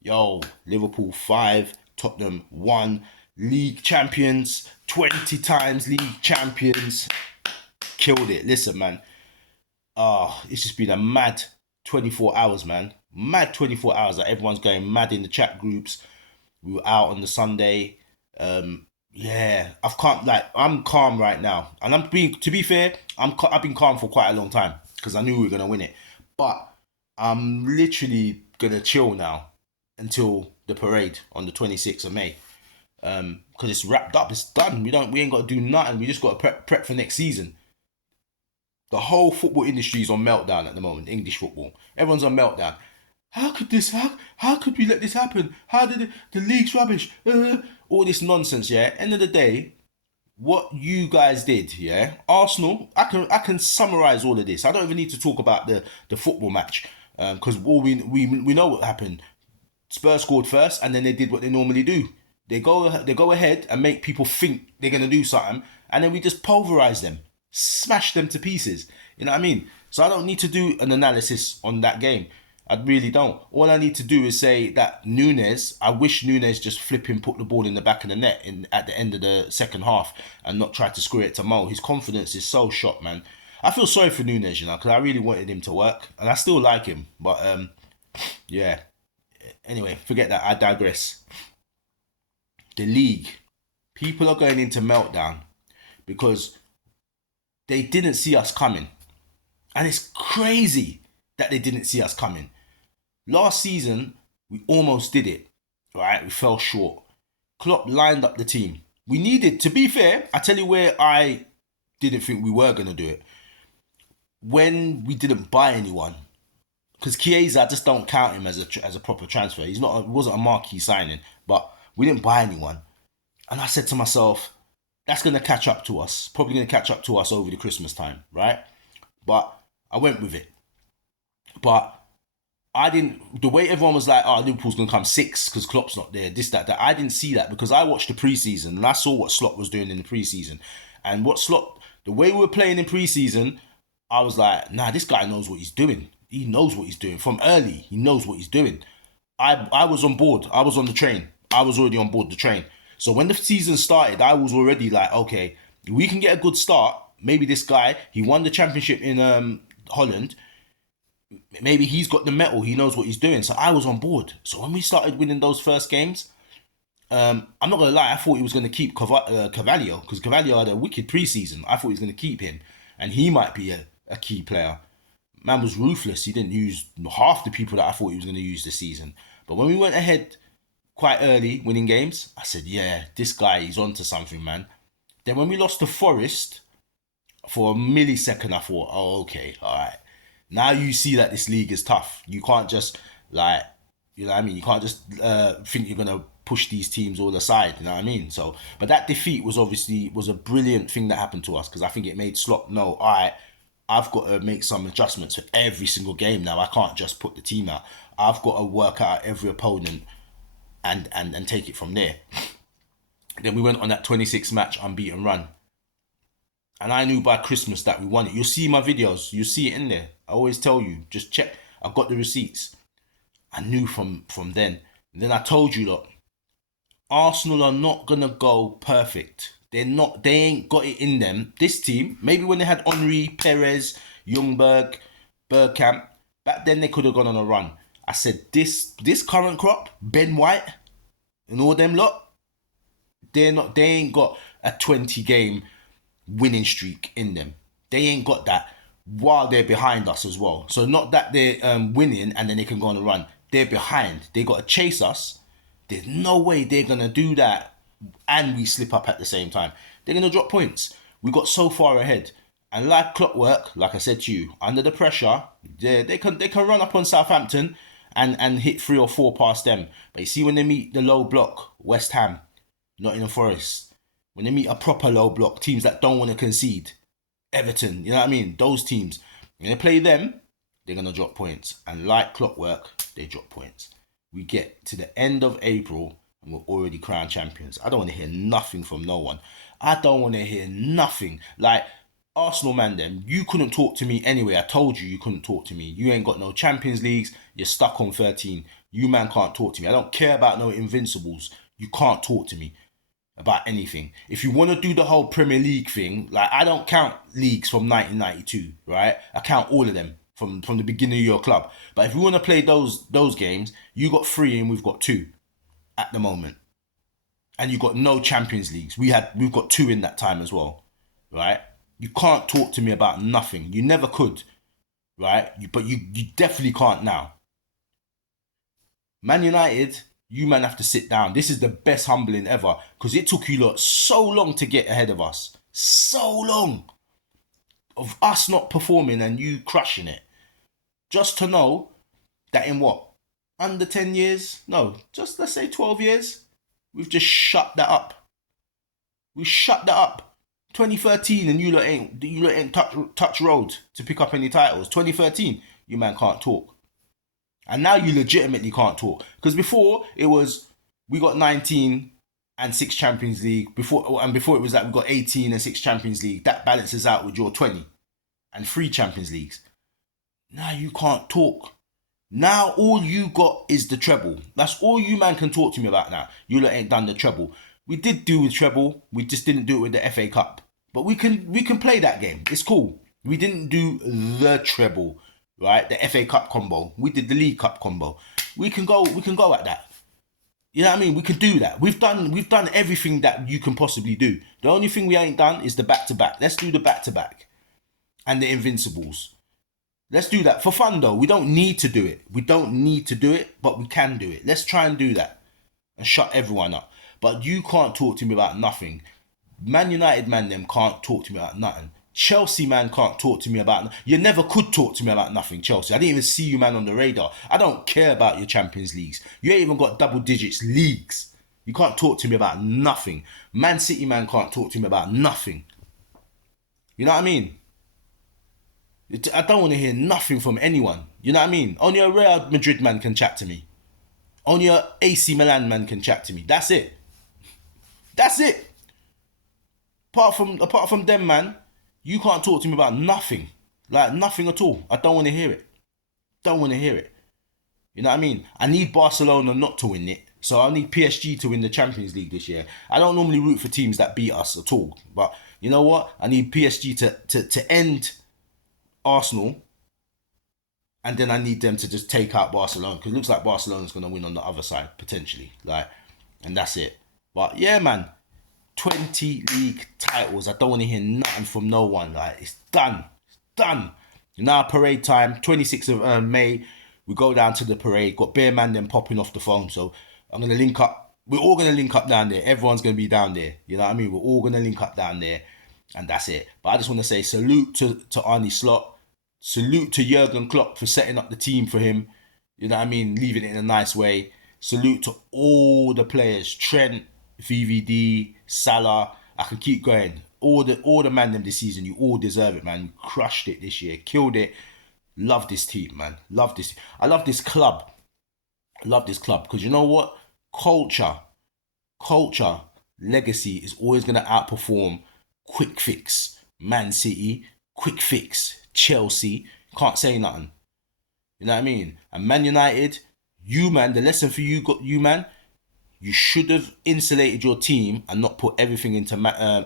Yo, Liverpool 5, Tottenham 1, league champions, 20 times league champions. Killed it. Listen, man. It's just been a mad 24 hours, man. Mad 24 hours. Like everyone's going mad in the chat groups. We were out on the Sunday. Yeah, I'm calm right now. And I'm being, to be fair, I've been calm for quite a long time because I knew we were going to win it. But I'm literally going to chill now until the parade on the 26th of May. Because it's wrapped up, it's done. We ain't got to do nothing. We just got to prep for next season. The whole football industry is on meltdown at the moment. English football, everyone's on meltdown. How could this? How could we let this happen? How did the league's rubbish? All this nonsense. Yeah. End of the day, what you guys did, yeah. Arsenal. I can summarize all of this. I don't even need to talk about the football match because all we know what happened. Spurs scored first, and then they did what they normally do. They go ahead and make people think they're gonna do something, and then we just pulverize them, smash them to pieces. You know what I mean? So I don't need to do an analysis on that game. I really don't. All I need to do is say that Nunes. I wish Nunes just flipping put the ball in the back of the net at the end of the second half and not try to square it to Mo. His confidence is so shot, man. I feel sorry for Nunes, because I really wanted him to work, and I still like him. But yeah. Anyway, forget that. I digress. The league, people are going into meltdown because they didn't see us coming, and it's crazy that they didn't see us coming. Last season, we almost did it, right? We fell short. Klopp lined up the team. We needed, to be fair, I tell you where I didn't think we were going to do it. When we didn't buy anyone. Because Chiesa, I just don't count him as a proper transfer. He wasn't a marquee signing, but we didn't buy anyone. And I said to myself, that's going to catch up to us. Probably going to catch up to us over the Christmas time, right? But I went with it. But I didn't. The way everyone was like, "Oh, Liverpool's gonna come sixth because Klopp's not there." This, that, that. I didn't see that because I watched the preseason and I saw what Slot was doing in the preseason, and the way we were playing in preseason, I was like, "Nah, this guy knows what he's doing. He knows what he's doing from early. He knows what he's doing." I was on board. I was on the train. I was already on board the train. So when the season started, I was already like, "Okay, we can get a good start. Maybe this guy, he won the championship in Holland." Maybe he's got the metal. He knows what he's doing. So I was on board. So when we started winning those first games, I'm not gonna lie. I thought he was gonna keep Cavallio because Cavallio had a wicked preseason. I thought he was gonna keep him, and he might be a key player. Man was ruthless. He didn't use half the people that I thought he was gonna use this season. But when we went ahead quite early, winning games, I said, "Yeah, this guy is onto something, man." Then when we lost to Forest, for a millisecond, I thought, "Oh, okay, all right." Now you see that this league is tough. You can't just like, you know what I mean? You can't just think you're gonna push these teams all aside. You know what I mean? So, but that defeat was a brilliant thing that happened to us because I think it made Slot know, all right, I've got to make some adjustments for every single game now. I can't just put the team out. I've got to work out every opponent and take it from there. Then we went on that 26 match unbeaten run. And I knew by Christmas that we won it. You'll see my videos. You'll see it in there. I always tell you, just check. I've got the receipts. I knew from then. And then I told you, look, Arsenal are not gonna go perfect. They're not. They ain't got it in them. This team, maybe when they had Henry, Perez, Ljungberg, Bergkamp, back then they could have gone on a run. I said this current crop, Ben White, and all them lot, they're not. They ain't got a 20 game winning streak in them. They ain't got that while they're behind us as well. So not that they're winning and then they can go on a run. They're behind. They got to chase us. There's no way they're going to do that and we slip up at the same time. They're going to drop points. We got so far ahead. And like clockwork, like I said to you, under the pressure, they can run up on Southampton and hit 3 or 4 past them. But you see when they meet the low block, West Ham, Nottingham Forest, when they meet a proper low block, teams that don't want to concede, Everton, you know what I mean? Those teams, when they play them, they're going to drop points. And like clockwork, they drop points. We get to the end of April and we're already crowned champions. I don't want to hear nothing from no one. I don't want to hear nothing. Like, Arsenal, man, them, you couldn't talk to me anyway. I told you couldn't talk to me. You ain't got no Champions Leagues. You're stuck on 13. You man can't talk to me. I don't care about no invincibles. You can't talk to me about anything. If you want to do the whole Premier League thing, like I don't count leagues from 1992, right? I count all of them from the beginning of your club. But if you want to play those games, you got 3 and we've got 2 at the moment, and you got no Champions Leagues. We've got 2 in that time as well, right? You can't talk to me about nothing. You never could, right? But you definitely can't now. Man United, you man have to sit down. This is the best humbling ever because it took you lot so long to get ahead of us. So long of us not performing and you crushing it. Just to know that in what? Under 10 years? No, just let's say 12 years. We've just shut that up. We shut that up. 2013 and you lot ain't touch road to pick up any titles. 2013, you man can't talk. And now you legitimately can't talk. Because before it was we got 19 and 6 Champions League. Before it was like we got 18 and 6 Champions League. That balances out with your 20 and 3 Champions Leagues. Now you can't talk. Now all you got is the treble. That's all you man can talk to me about now. You lot ain't done the treble. We did do with treble. We just didn't do it with the FA Cup. But we can play that game. It's cool. We didn't do the treble, right? The FA Cup combo. We did the League Cup combo. We can go at that. You know what I mean? We can do that. We've done everything that you can possibly do. The only thing we ain't done is the back-to-back. Let's do the back-to-back. And the Invincibles. Let's do that. For fun though. We don't need to do it. We don't need to do it, but we can do it. Let's try and do that. And shut everyone up. But you can't talk to me about nothing. Man United man them can't talk to me about nothing. Chelsea man can't talk to me about. You never could talk to me about nothing, Chelsea. I didn't even see you man on the radar. I don't care about your Champions Leagues. You ain't even got double digits leagues. You can't talk to me about nothing. Man City man can't talk to me about nothing. You know what I mean? I don't want to hear nothing from anyone. You know what I mean? Only a Real Madrid man can chat to me. Only a AC Milan man can chat to me. That's it. That's it. Apart from them, man, you can't talk to me about nothing. Like nothing at all. I don't want to hear it. Don't want to hear it. You know what I mean? I need Barcelona not to win it. So I need PSG to win the Champions League this year. I don't normally root for teams that beat us at all. But you know what? I need PSG to end Arsenal. And then I need them to just take out Barcelona. Because it looks like Barcelona's going to win on the other side, potentially. And that's it. But yeah, man. 20 league titles. I don't want to hear nothing from no one. It's done. It's done. Now parade time, 26th of May. We go down to the parade. Got Bear Man then popping off the phone. So I'm going to link up. We're all going to link up down there. Everyone's going to be down there. You know what I mean? We're all going to link up down there. And that's it. But I just want to say salute to Arne Slot. Salute to Jurgen Klopp for setting up the team for him. You know what I mean? Leaving it in a nice way. Salute to all the players. Trent, VVD, Salah. I can keep going. All the man them this season. You all deserve it, man. You crushed it this year. Killed it. Love this team, man. Love this. I love this club. I love this club. Because you know what? Culture, legacy is always going to outperform quick fix. Man City, quick fix. Chelsea, can't say nothing. You know what I mean? And Man United, you man, the lesson for you man, you should have insulated your team and not put everything into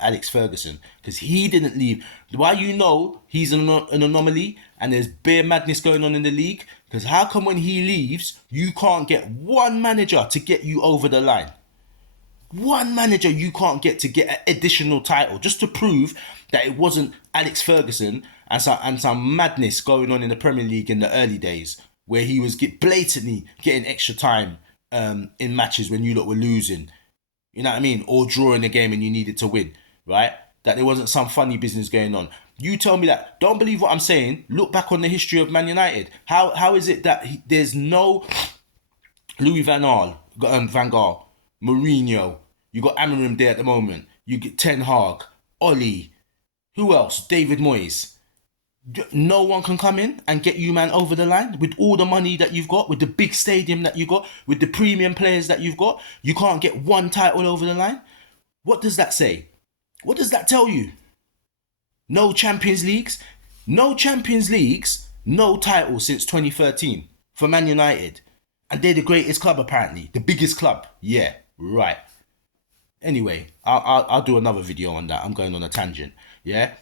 Alex Ferguson, because he didn't leave. Why you know he's an anomaly and there's bare madness going on in the league? Because how come when he leaves, you can't get one manager to get you over the line? One manager you can't get to get an additional title, just to prove that it wasn't Alex Ferguson and some madness going on in the Premier League in the early days, where he was blatantly getting extra time in matches when you lot were losing. You know what I mean? Or drawing a game and you needed to win, right? That there wasn't some funny business going on. You tell me that. Don't believe what I'm saying. Look back on the history of Man United. How is it that there's no Louis Van Gaal, Mourinho, you got Amorim there at the moment, you get Ten Hag, Oli, who else? David Moyes. No one can come in and get you man over the line with all the money that you've got, with the big stadium that you got, with the premium players that you've got. You can't get one title over the line. What does that say? What does that tell you? No Champions Leagues, no Champions Leagues, no title since 2013 for Man United. And they're the greatest club apparently, the biggest club. Yeah, right. Anyway, I'll do another video on that. I'm going on a tangent. Yeah,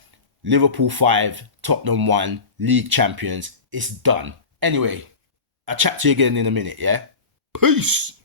Liverpool 5, Tottenham 1, league champions. It's done. Anyway, I'll chat to you again in a minute. Yeah, peace.